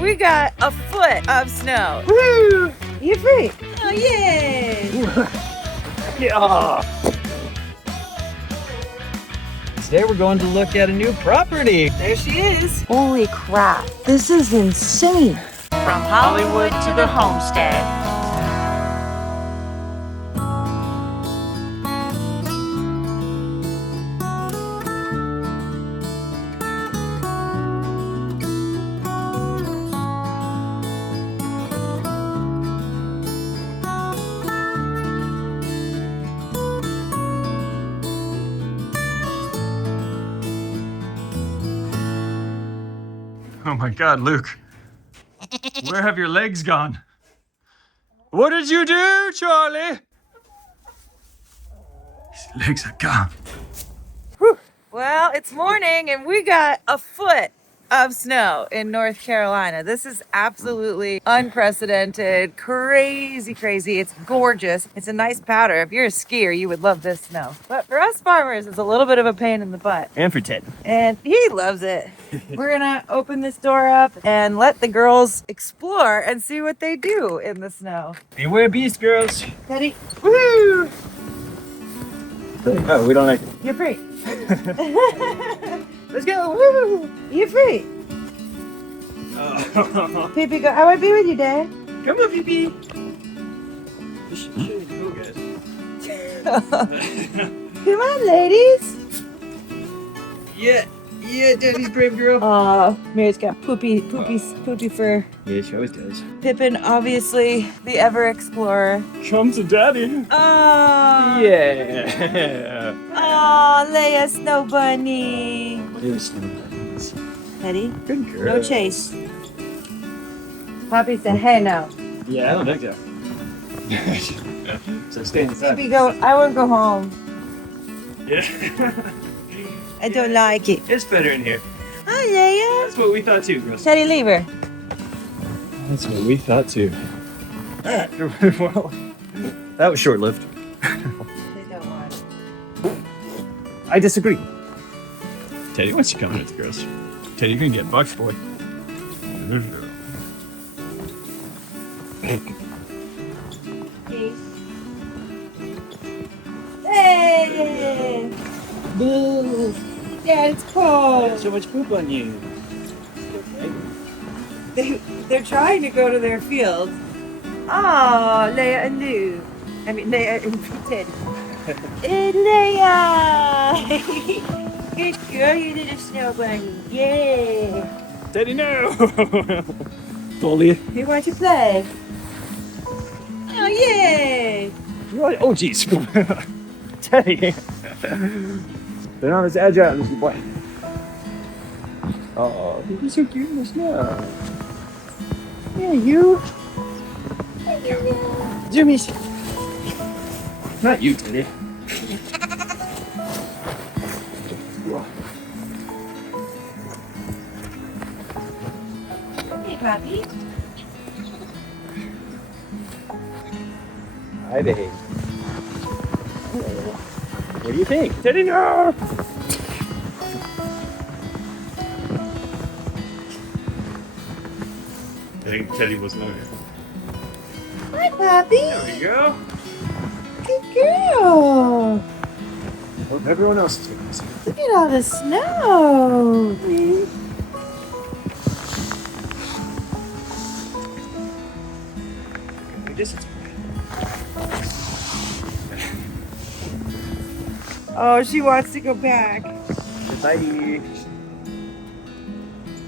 We got a foot of snow. Woo! You're free. Oh, yay! Yeah. Today we're going to look at a new property. There she is. Holy crap, this is insane. From Hollywood to the Homestead. Oh my God, Luke. Where have your legs gone? What did you do, Charlie? His legs are gone. Well, it's morning and we got a foot of snow in North Carolina. This is absolutely unprecedented, crazy. It's gorgeous. It's a nice powder. If you're a skier, you would love this snow. But for us farmers, it's a little bit of a pain in the butt. And for Ted. And he loves it. We're gonna open this door up and let the girls explore and see what they do in the snow. Beware beast, girls. Teddy, woo! Oh, we don't like it. You're free. Let's go. Woo! You're free. Oh. Pee-pee, go. I want to be with you, Dad. Come on, Pee-Pee. This should be cool, guys. Come on, ladies. Yeah, Daddy's brave girl. Aw, Mary's got poopy fur. Yeah, she always does. Pippin, obviously, the ever explorer. Come to Daddy. Aw. Yeah. Aw, Leia Snow Bunny. There's no buttons. Teddy, Good girl. no chase. Poppy said, hey, no. Yeah, I don't think so. So stay inside. Pee-pee, go. I want to go home. Yeah. I don't like it. It's better in here. Hi, Leia. That's what we thought too, girls. Teddy, leave her. That's what we thought too. Well, that was short-lived. They don't want it. I disagree. Teddy, why don't you come in with the girls? Teddy, you're gonna get bucked, boy. Hey! Boo! Yeah, it's cold. So much poop on you. They're trying to go to their field. Oh, Leia and Lou. I mean, Leia and Teddy. Hey, Leia! Good girl, you little snow bunny. Yeah! Teddy, no! Dolly. Who wants to play? Oh, yay! Right. Oh, jeez. Teddy. They're not as agile as you boy. Oh, you're so cute in the snow. Yeah, you. Jimmy's. Not you, Teddy. Hey, Poppy. Hi, babe. What do you think? Teddy, no! I think Teddy was not here. Hi, Poppy. There we go. Good girl. Hope everyone else is doing this. Look at all the snow. Oh, she wants to go back. Bye.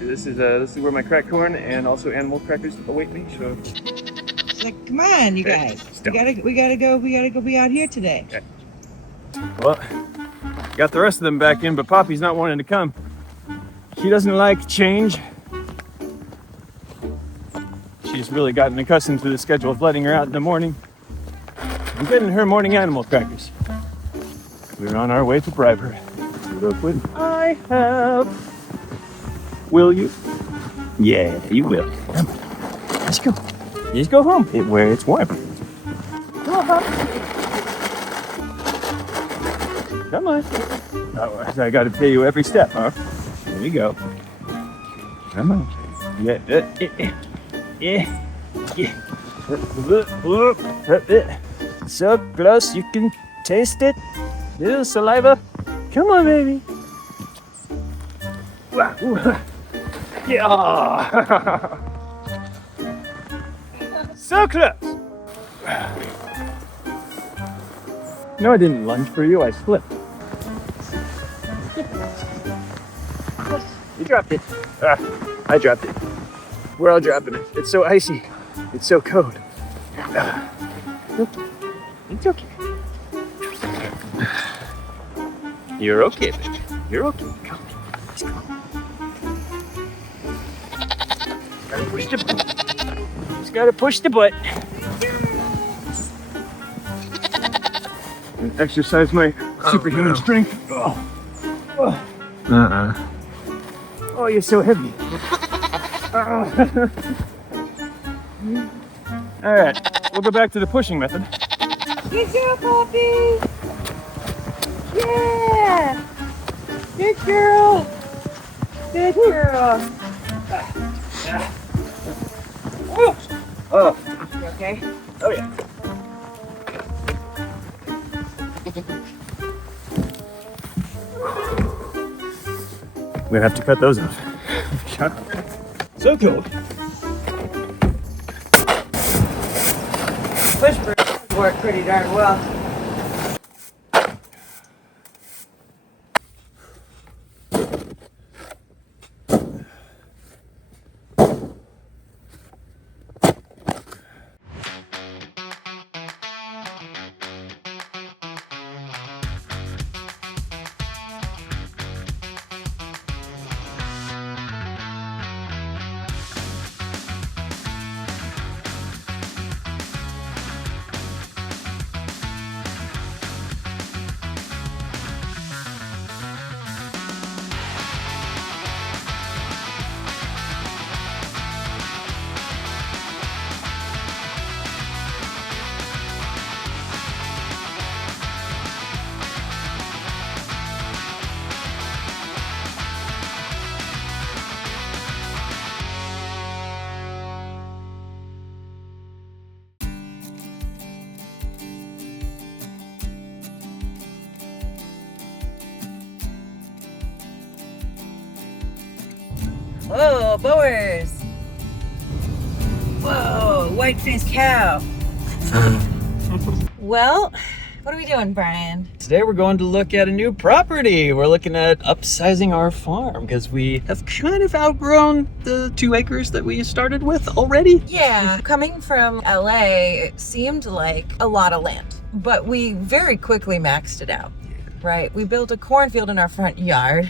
This is where my cracked corn and also animal crackers await me. So She's like, come on, you Okay, guys. stop. We gotta go be out here today. well, got the rest of them back in, but Poppy's not wanting to come. She doesn't like change. She's really gotten accustomed to the schedule of letting her out in the morning and getting her morning animal crackers. We're on our way to bribe her. Look what I have. Will you? Yeah, you will. Come on. Let's go. Just go home where it's warm. Come on, Pop. Come on. Oh, I got to pay you every step, huh? Here we go. Come on. Yeah. So close, you can taste it. Little saliva. Come on, baby. Yeah. So close. No, I didn't lunge for you. I slipped. You dropped it. I dropped it. We're all dropping it. It's so icy. It's so cold. It's okay. You're okay, baby. You're okay. Come. Gotta push the butt. Just gotta push the butt. And exercise my superhuman strength. Oh, you're so heavy. All right, we'll go back to the pushing method. Good job, puppy. Yeah. Good girl. Good girl. Oh, You okay? oh yeah. We're gonna have to cut those off. So cool. Push brooms work pretty darn well. Whoa, boers. Whoa, white-faced cow. Well, what are we doing, Brian? Today we're going to look at a new property. We're looking at upsizing our farm because we have kind of outgrown the 2 acres that we started with already. Yeah, coming from LA, it seemed like a lot of land, but we very quickly maxed it out. Right? We built a cornfield in our front yard.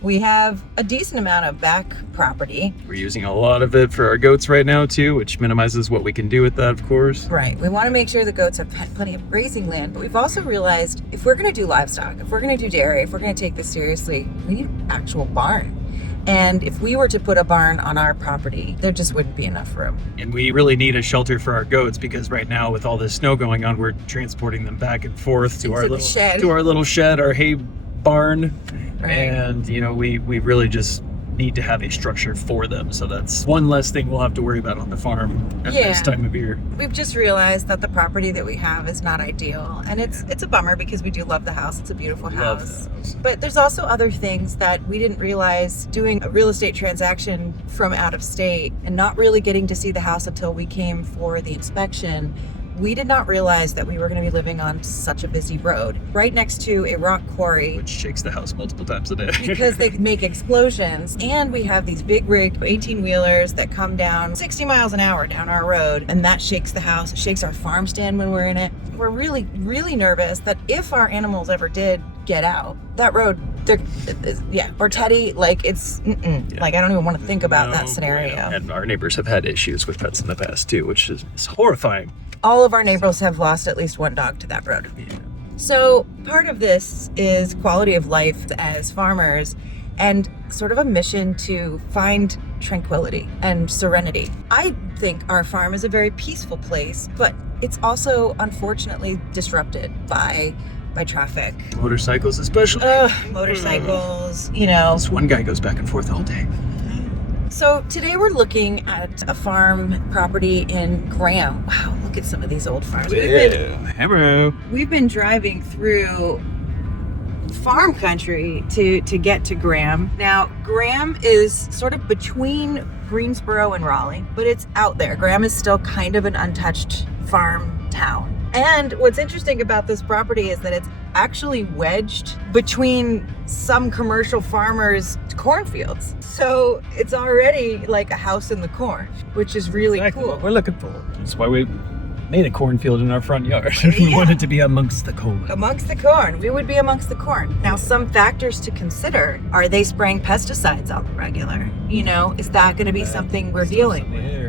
We have a decent amount of back property. We're using a lot of it for our goats right now too, which minimizes what we can do with that, of course. Right. We want to make sure the goats have plenty of grazing land, but we've also realized if we're going to do livestock, if we're going to do dairy, if we're going to take this seriously, we need an actual barn. And if we were to put a barn on our property, there just wouldn't be enough room. And we really need a shelter for our goats because right now with all this snow going on, we're transporting them back and forth to our little shed, our hay barn. Right. And you know, we really just need to have a structure for them. So that's one less thing we'll have to worry about on the farm at this time of year. We've just realized that the property that we have is not ideal. And it's a bummer because we do love the house. It's a beautiful house. But there's also other things that we didn't realize doing a real estate transaction from out of state and not really getting to see the house until we came for the inspection. We did not realize that we were going to be living on such a busy road, right next to a rock quarry. Which shakes the house multiple times a day. Because they make explosions. And we have these big rigged 18-wheelers that come down 60 miles an hour down our road. And that shakes the house. It shakes our farm stand when we're in it. We're really, really nervous that if our animals ever did get out, that road, or Teddy, like it's, like I don't even want to think about that scenario. And our neighbors have had issues with pets in the past too, which is horrifying. All of our neighbors have lost at least one dog to that road. Yeah. So part of this is quality of life as farmers and sort of a mission to find tranquility and serenity. I think our farm is a very peaceful place, but it's also unfortunately disrupted by traffic. Motorcycles especially. Motorcycles, you know. This one guy goes back and forth all day. So today we're looking at a farm property in Graham. Wow, look at some of these old farms. We've been driving through farm country to get to Graham. Now, Graham is sort of between Greensboro and Raleigh, but it's out there. Graham is still kind of an untouched farm town. And what's interesting about this property is that it's actually wedged between some commercial farmers' cornfields. So it's already like a house in the corn, which is really cool. What we're looking for. That's why we made a cornfield in our front yard. We wanted to be amongst the corn. Amongst the corn. We would be amongst the corn. Now, some factors to consider. Are they spraying pesticides on the regular? You know, is that going to be something we're dealing with?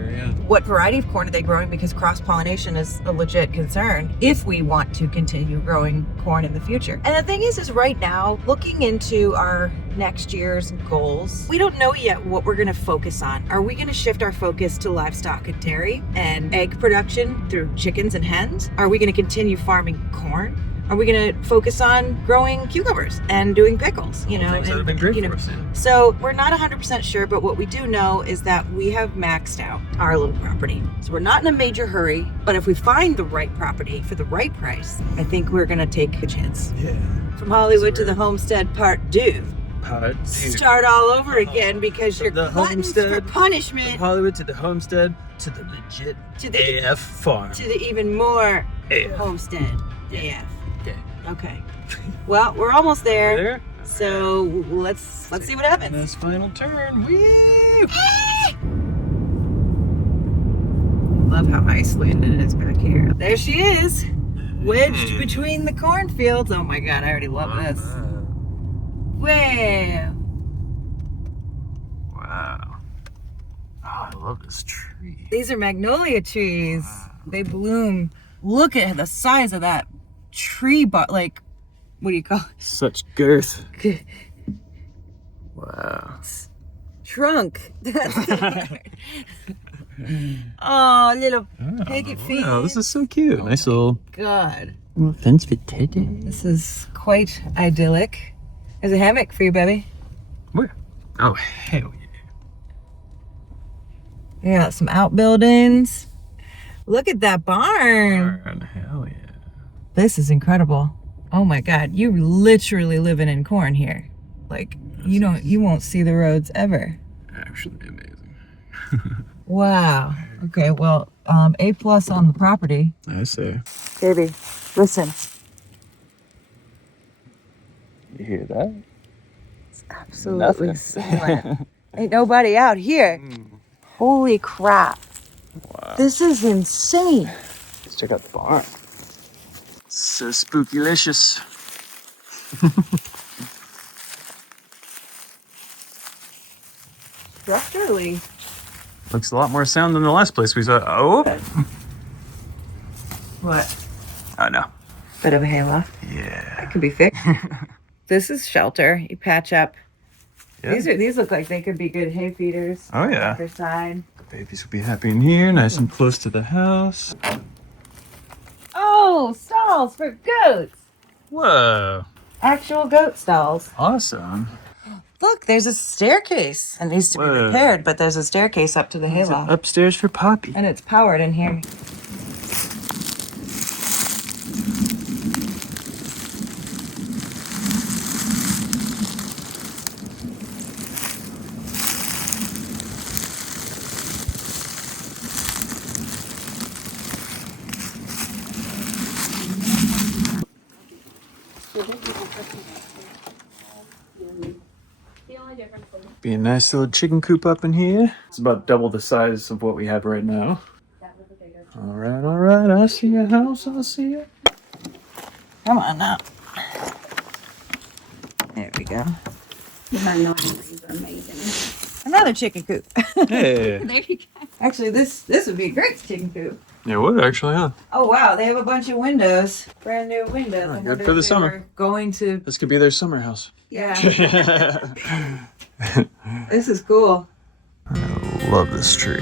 What variety of corn are they growing? Because cross-pollination is a legit concern if we want to continue growing corn in the future. And the thing is right now, looking into our next year's goals, we don't know yet what we're going to focus on. Are we going to shift our focus to livestock and dairy and egg production through chickens and hens? Are we going to continue farming corn? Are we going to focus on growing cucumbers and doing pickles? You know, things that have been great for us, yeah. So we're not 100% sure, but what we do know is that we have maxed out our little property. So we're not in a major hurry, but if we find the right property for the right price, I think we're going to take a chance. Yeah. From Hollywood to the Homestead Part 2. Start all over again because you're gluttons for punishment. From Hollywood to the Homestead to the legit AF farm. To the even more AF. Homestead AF. Okay. Well, we're almost there. There? So let's see what happens. This final turn. Whee! Love how isolated it is back here. There she is, wedged between the cornfields. Oh my God, I already love this. Wow. Wow. Oh, I love this tree. These are magnolia trees. Wow. They bloom. Look at the size of that tree, but like, what do you call it? Such girth. Wow. Trunk. That's oh, little picket fence. Wow, this is so cute. Nice little God. Fence fitted. This is quite idyllic. There's a hammock for you, baby. Where? Oh, hell yeah. Yeah, some outbuildings. Look at that barn. Hell yeah. This is incredible. Oh my God, you literally living in corn here. Like, you won't see the roads ever. Actually amazing. Wow. Okay, well, A+ on the property. I say. Baby, listen. You hear that? It's absolutely silent. Ain't nobody out here. Holy crap. Wow. This is insane. Let's check out the barn. So spookylicious. Structurally. Looks a lot more sound than the last place we saw. Oh. What? Oh no. Bit of a hayloft. Yeah. That could be fixed. This is shelter. You patch up. Yeah. These look like they could be good hay feeders. Oh yeah. Other side. The babies will be happy in here, nice and close to the house. Oh, stalls for goats. Whoa. Actual goat stalls. Awesome. Look, there's a staircase. It needs to be repaired, but there's a staircase up to the hayloft. Upstairs for Poppy. And it's powered in here. Be a nice little chicken coop up in here. It's about double the size of what we have right now. All right. I see your house. I see it. Come on now. There we go. The magnolia trees are amazing. Another chicken coop. Hey. There you go. Actually, this would be a great chicken coop. It would actually, huh? Oh wow, they have a bunch of windows. Brand new windows. Oh, I good wonder for the if they summer. were going to. This could be their summer house. Yeah. This is cool. I love this tree.